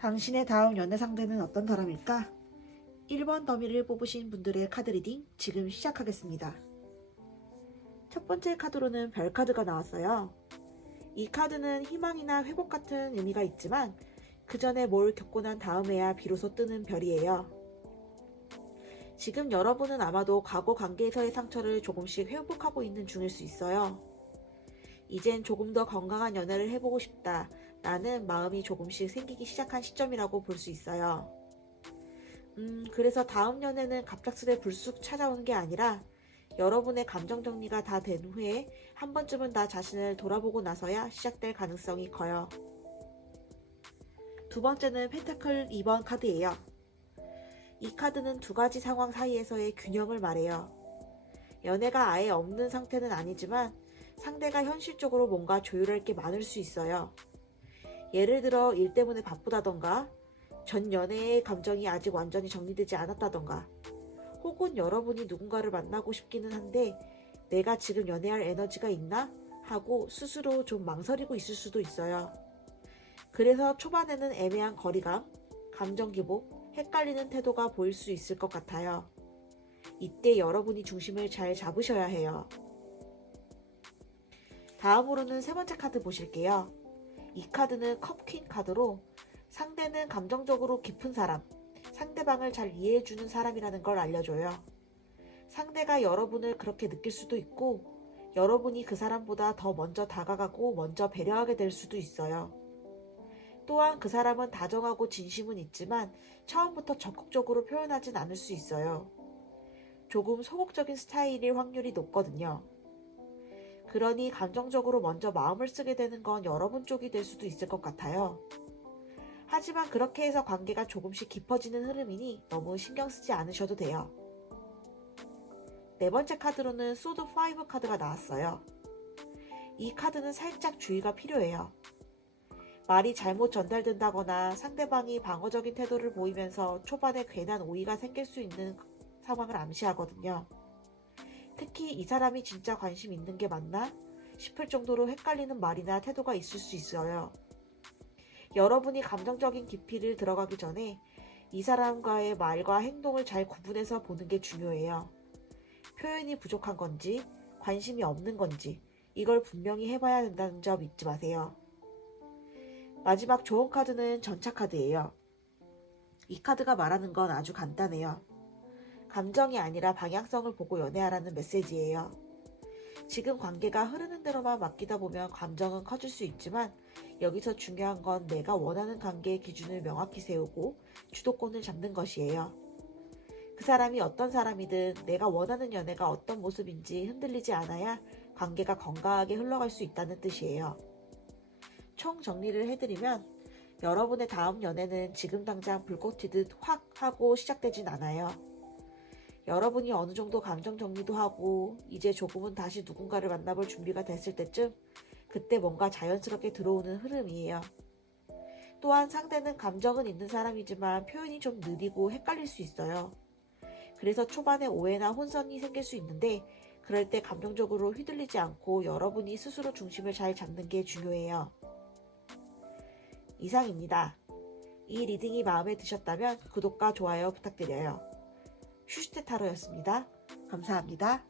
당신의 다음 연애 상대는 어떤 사람일까? 1번 더미를 뽑으신 분들의 카드 리딩 지금 시작하겠습니다. 첫 번째 카드로는 별 카드가 나왔어요. 이 카드는 희망이나 회복 같은 의미가 있지만 그 전에 뭘 겪고 난 다음에야 비로소 뜨는 별이에요. 지금 여러분은 아마도 과거 관계에서의 상처를 조금씩 회복하고 있는 중일 수 있어요. 이젠 조금 더 건강한 연애를 해보고 싶다 라는 마음이 조금씩 생기기 시작한 시점이라고 볼 수 있어요. 그래서 다음 연애는 갑작스레 불쑥 찾아오는 게 아니라 여러분의 감정 정리가 다 된 후에 한 번쯤은 나 자신을 돌아보고 나서야 시작될 가능성이 커요. 두 번째는 펜타클 2번 카드예요. 이 카드는 두 가지 상황 사이에서의 균형을 말해요. 연애가 아예 없는 상태는 아니지만 상대가 현실적으로 뭔가 조율할 게 많을 수 있어요. 예를 들어 일 때문에 바쁘다던가 전 연애의 감정이 아직 완전히 정리되지 않았다던가 혹은 여러분이 누군가를 만나고 싶기는 한데 내가 지금 연애할 에너지가 있나? 하고 스스로 좀 망설이고 있을 수도 있어요. 그래서 초반에는 애매한 거리감, 감정 기복, 헷갈리는 태도가 보일 수 있을 것 같아요. 이때 여러분이 중심을 잘 잡으셔야 해요. 다음으로는 세 번째 카드 보실게요. 이 카드는 컵퀸 카드로 상대는 감정적으로 깊은 사람, 상대방을 잘 이해해주는 사람이라는 걸 알려줘요. 상대가 여러분을 그렇게 느낄 수도 있고 여러분이 그 사람보다 더 먼저 다가가고 먼저 배려하게 될 수도 있어요. 또한 그 사람은 다정하고 진심은 있지만 처음부터 적극적으로 표현하진 않을 수 있어요. 조금 소극적인 스타일일 확률이 높거든요. 그러니 감정적으로 먼저 마음을 쓰게 되는 건 여러분 쪽이 될 수도 있을 것 같아요. 하지만 그렇게 해서 관계가 조금씩 깊어지는 흐름이니 너무 신경 쓰지 않으셔도 돼요. 네 번째 카드로는 소드 5 카드가 나왔어요. 이 카드는 살짝 주의가 필요해요. 말이 잘못 전달된다거나 상대방이 방어적인 태도를 보이면서 초반에 괜한 오해가 생길 수 있는 상황을 암시하거든요. 특히 이 사람이 진짜 관심 있는 게 맞나 싶을 정도로 헷갈리는 말이나 태도가 있을 수 있어요. 여러분이 감정적인 깊이를 들어가기 전에 이 사람과의 말과 행동을 잘 구분해서 보는 게 중요해요. 표현이 부족한 건지 관심이 없는 건지 이걸 분명히 해봐야 된다는 점 잊지 마세요. 마지막 좋은 카드는 전차 카드예요. 이 카드가 말하는 건 아주 간단해요. 감정이 아니라 방향성을 보고 연애하라는 메시지예요. 지금 관계가 흐르는 대로만 맡기다 보면 감정은 커질 수 있지만 여기서 중요한 건 내가 원하는 관계의 기준을 명확히 세우고 주도권을 잡는 것이에요. 그 사람이 어떤 사람이든 내가 원하는 연애가 어떤 모습인지 흔들리지 않아야 관계가 건강하게 흘러갈 수 있다는 뜻이에요. 총 정리를 해드리면 여러분의 다음 연애는 지금 당장 불꽃 튀듯 확 하고 시작되진 않아요. 여러분이 어느 정도 감정 정리도 하고 이제 조금은 다시 누군가를 만나볼 준비가 됐을 때쯤 그때 뭔가 자연스럽게 들어오는 흐름이에요. 또한 상대는 감정은 있는 사람이지만 표현이 좀 느리고 헷갈릴 수 있어요. 그래서 초반에 오해나 혼선이 생길 수 있는데 그럴 때 감정적으로 휘둘리지 않고 여러분이 스스로 중심을 잘 잡는 게 중요해요. 이상입니다. 이 리딩이 마음에 드셨다면 구독과 좋아요 부탁드려요. 슈슈테 타로였습니다. 감사합니다.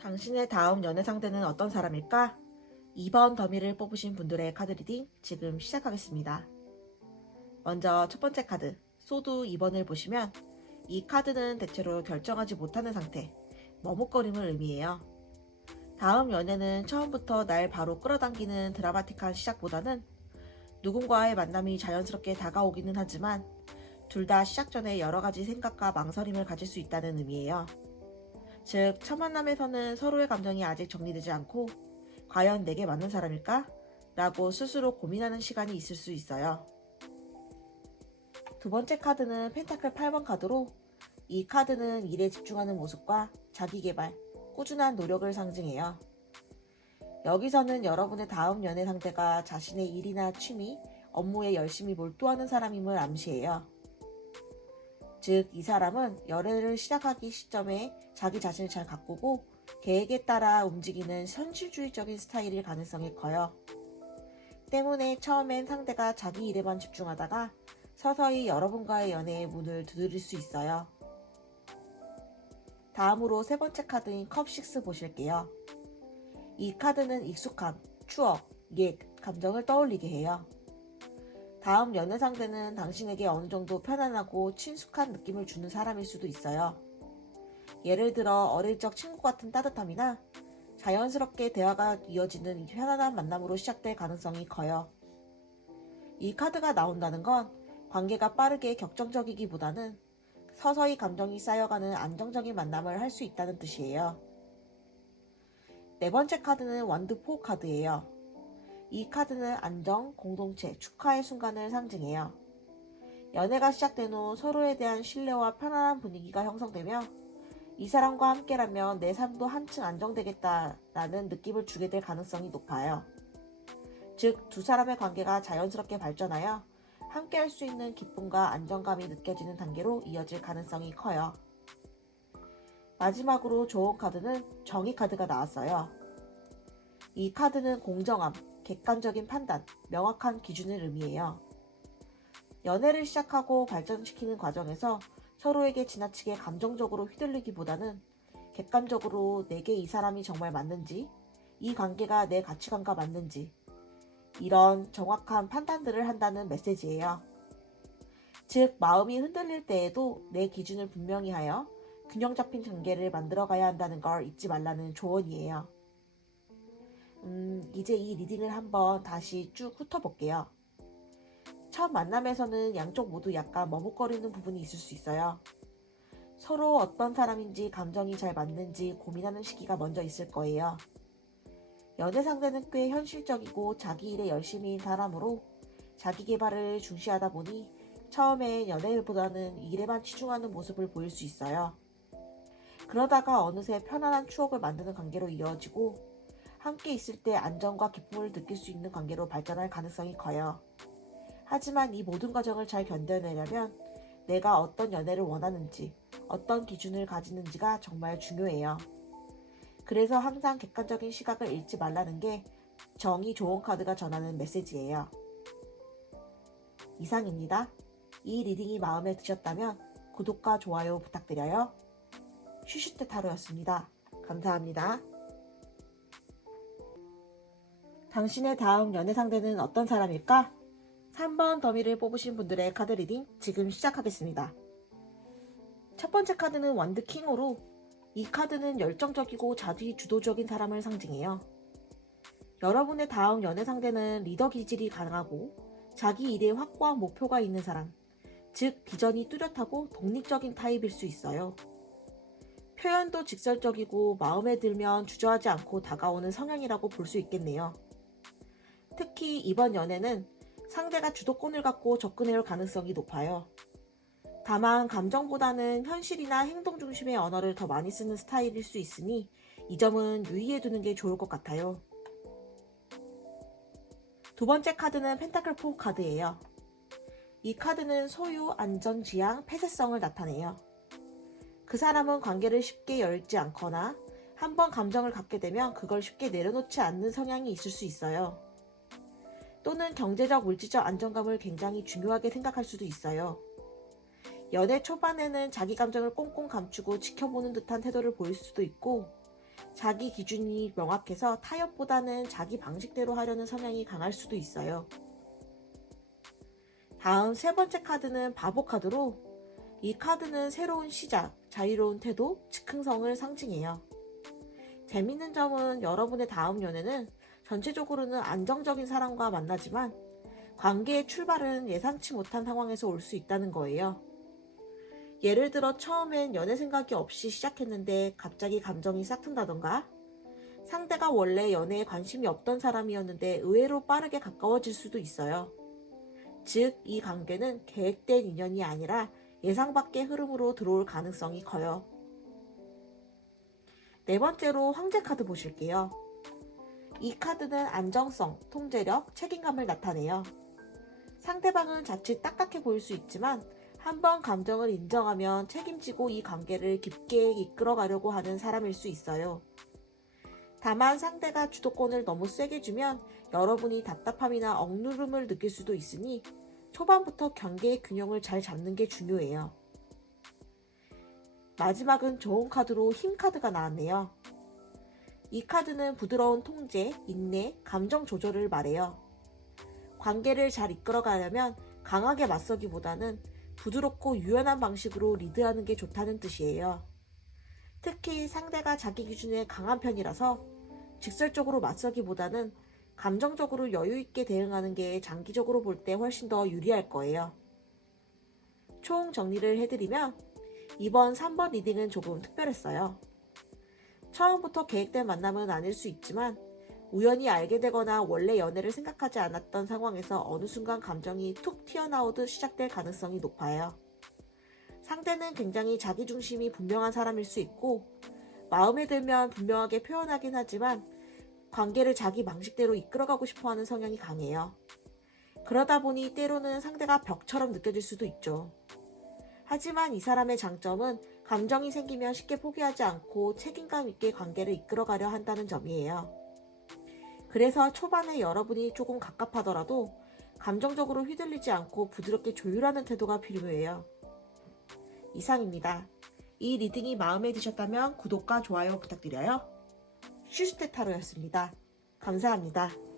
당신의 다음 연애 상대는 어떤 사람일까? 2번 더미를 뽑으신 분들의 카드 리딩 지금 시작하겠습니다. 먼저 첫 번째 카드 소드 2번을 보시면 이 카드는 대체로 결정하지 못하는 상태, 머뭇거림을 의미해요. 다음 연애는 처음부터 날 바로 끌어당기는 드라마틱한 시작보다는 누군가의 만남이 자연스럽게 다가오기는 하지만 둘 다 시작 전에 여러 가지 생각과 망설임을 가질 수 있다는 의미예요. 즉, 첫 만남에서는 서로의 감정이 아직 정리되지 않고 과연 내게 맞는 사람일까? 라고 스스로 고민하는 시간이 있을 수 있어요. 두 번째 카드는 펜타클 8번 카드로 이 카드는 일에 집중하는 모습과 자기개발, 꾸준한 노력을 상징해요. 여기서는 여러분의 다음 연애 상대가 자신의 일이나 취미, 업무에 열심히 몰두하는 사람임을 암시해요. 즉, 이 사람은 연애를 시작하기 시점에 자기 자신을 잘 가꾸고 계획에 따라 움직이는 현실주의적인 스타일일 가능성이 커요. 때문에 처음엔 상대가 자기 일에만 집중하다가 서서히 여러분과의 연애의 문을 두드릴 수 있어요. 다음으로 세 번째 카드인 컵6 보실게요. 이 카드는 익숙함, 추억, 옛, 감정을 떠올리게 해요. 다음 연애 상대는 당신에게 어느 정도 편안하고 친숙한 느낌을 주는 사람일 수도 있어요. 예를 들어 어릴 적 친구 같은 따뜻함이나 자연스럽게 대화가 이어지는 편안한 만남으로 시작될 가능성이 커요. 이 카드가 나온다는 건 관계가 빠르게 격정적이기보다는 서서히 감정이 쌓여가는 안정적인 만남을 할 수 있다는 뜻이에요. 네 번째 카드는 원드 4 카드예요. 이 카드는 안정, 공동체, 축하의 순간을 상징해요. 연애가 시작된 후 서로에 대한 신뢰와 편안한 분위기가 형성되며 이 사람과 함께라면 내 삶도 한층 안정되겠다라는 느낌을 주게 될 가능성이 높아요. 즉, 두 사람의 관계가 자연스럽게 발전하여 함께 할 수 있는 기쁨과 안정감이 느껴지는 단계로 이어질 가능성이 커요. 마지막으로 좋은 카드는 정의 카드가 나왔어요. 이 카드는 공정함, 객관적인 판단, 명확한 기준을 의미해요. 연애를 시작하고 발전시키는 과정에서 서로에게 지나치게 감정적으로 휘둘리기보다는 객관적으로 내게 이 사람이 정말 맞는지, 이 관계가 내 가치관과 맞는지, 이런 정확한 판단들을 한다는 메시지예요. 즉, 마음이 흔들릴 때에도 내 기준을 분명히 하여 균형 잡힌 관계를 만들어가야 한다는 걸 잊지 말라는 조언이에요. 이제 이 리딩을 한번 다시 쭉 훑어볼게요. 첫 만남에서는 양쪽 모두 약간 머뭇거리는 부분이 있을 수 있어요. 서로 어떤 사람인지 감정이 잘 맞는지 고민하는 시기가 먼저 있을 거예요. 연애 상대는 꽤 현실적이고 자기 일에 열심히인 사람으로 자기 개발을 중시하다 보니 처음엔 연애보다는 일에만 치중하는 모습을 보일 수 있어요. 그러다가 어느새 편안한 추억을 만드는 관계로 이어지고 함께 있을 때 안정과 기쁨을 느낄 수 있는 관계로 발전할 가능성이 커요. 하지만 이 모든 과정을 잘 견뎌내려면 내가 어떤 연애를 원하는지, 어떤 기준을 가지는지가 정말 중요해요. 그래서 항상 객관적인 시각을 잃지 말라는 게 정의 좋은 카드가 전하는 메시지예요. 이상입니다. 이 리딩이 마음에 드셨다면 구독과 좋아요 부탁드려요. 슈슈트 타로였습니다. 감사합니다. 당신의 다음 연애 상대는 어떤 사람일까? 3번 더미를 뽑으신 분들의 카드 리딩 지금 시작하겠습니다. 첫 번째 카드는 원드 킹으로 이 카드는 열정적이고 자기주도적인 사람을 상징해요. 여러분의 다음 연애 상대는 리더 기질이 강하고 자기 일에 확고한 목표가 있는 사람, 즉 비전이 뚜렷하고 독립적인 타입일 수 있어요. 표현도 직설적이고 마음에 들면 주저하지 않고 다가오는 성향이라고 볼 수 있겠네요. 특히 이번 연애는 상대가 주도권을 갖고 접근해올 가능성이 높아요. 다만 감정보다는 현실이나 행동 중심의 언어를 더 많이 쓰는 스타일일 수 있으니 이 점은 유의해 두는 게 좋을 것 같아요. 두 번째 카드는 펜타클 4 카드예요. 이 카드는 소유, 안전, 지향, 폐쇄성을 나타내요. 그 사람은 관계를 쉽게 열지 않거나 한번 감정을 갖게 되면 그걸 쉽게 내려놓지 않는 성향이 있을 수 있어요. 또는 경제적, 물질적 안정감을 굉장히 중요하게 생각할 수도 있어요. 연애 초반에는 자기 감정을 꽁꽁 감추고 지켜보는 듯한 태도를 보일 수도 있고 자기 기준이 명확해서 타협보다는 자기 방식대로 하려는 성향이 강할 수도 있어요. 다음 세 번째 카드는 바보 카드로 이 카드는 새로운 시작, 자유로운 태도, 즉흥성을 상징해요. 재밌는 점은 여러분의 다음 연애는 전체적으로는 안정적인 사람과 만나지만 관계의 출발은 예상치 못한 상황에서 올 수 있다는 거예요. 예를 들어 처음엔 연애 생각이 없이 시작했는데 갑자기 감정이 싹 튼다던가 상대가 원래 연애에 관심이 없던 사람이었는데 의외로 빠르게 가까워질 수도 있어요. 즉, 이 관계는 계획된 인연이 아니라 예상 밖의 흐름으로 들어올 가능성이 커요. 네 번째로 황제 카드 보실게요. 이 카드는 안정성, 통제력, 책임감을 나타내요. 상대방은 자칫 딱딱해 보일 수 있지만 한번 감정을 인정하면 책임지고 이 관계를 깊게 이끌어가려고 하는 사람일 수 있어요. 다만 상대가 주도권을 너무 세게 주면 여러분이 답답함이나 억누름을 느낄 수도 있으니 초반부터 경계의 균형을 잘 잡는 게 중요해요. 마지막은 좋은 카드로 힘 카드가 나왔네요. 이 카드는 부드러운 통제, 인내, 감정 조절을 말해요. 관계를 잘 이끌어가려면 강하게 맞서기보다는 부드럽고 유연한 방식으로 리드하는 게 좋다는 뜻이에요. 특히 상대가 자기 기준에 강한 편이라서 직설적으로 맞서기보다는 감정적으로 여유 있게 대응하는 게 장기적으로 볼 때 훨씬 더 유리할 거예요. 총 정리를 해드리면 이번 3번 리딩은 조금 특별했어요. 처음부터 계획된 만남은 아닐 수 있지만 우연히 알게 되거나 원래 연애를 생각하지 않았던 상황에서 어느 순간 감정이 툭 튀어나오듯 시작될 가능성이 높아요. 상대는 굉장히 자기중심이 분명한 사람일 수 있고 마음에 들면 분명하게 표현하긴 하지만 관계를 자기 방식대로 이끌어가고 싶어하는 성향이 강해요. 그러다 보니 때로는 상대가 벽처럼 느껴질 수도 있죠. 하지만 이 사람의 장점은 감정이 생기면 쉽게 포기하지 않고 책임감 있게 관계를 이끌어가려 한다는 점이에요. 그래서 초반에 여러분이 조금 갑갑하더라도 감정적으로 휘둘리지 않고 부드럽게 조율하는 태도가 필요해요. 이상입니다. 이 리딩이 마음에 드셨다면 구독과 좋아요 부탁드려요. 슈슈테 타로였습니다. 감사합니다.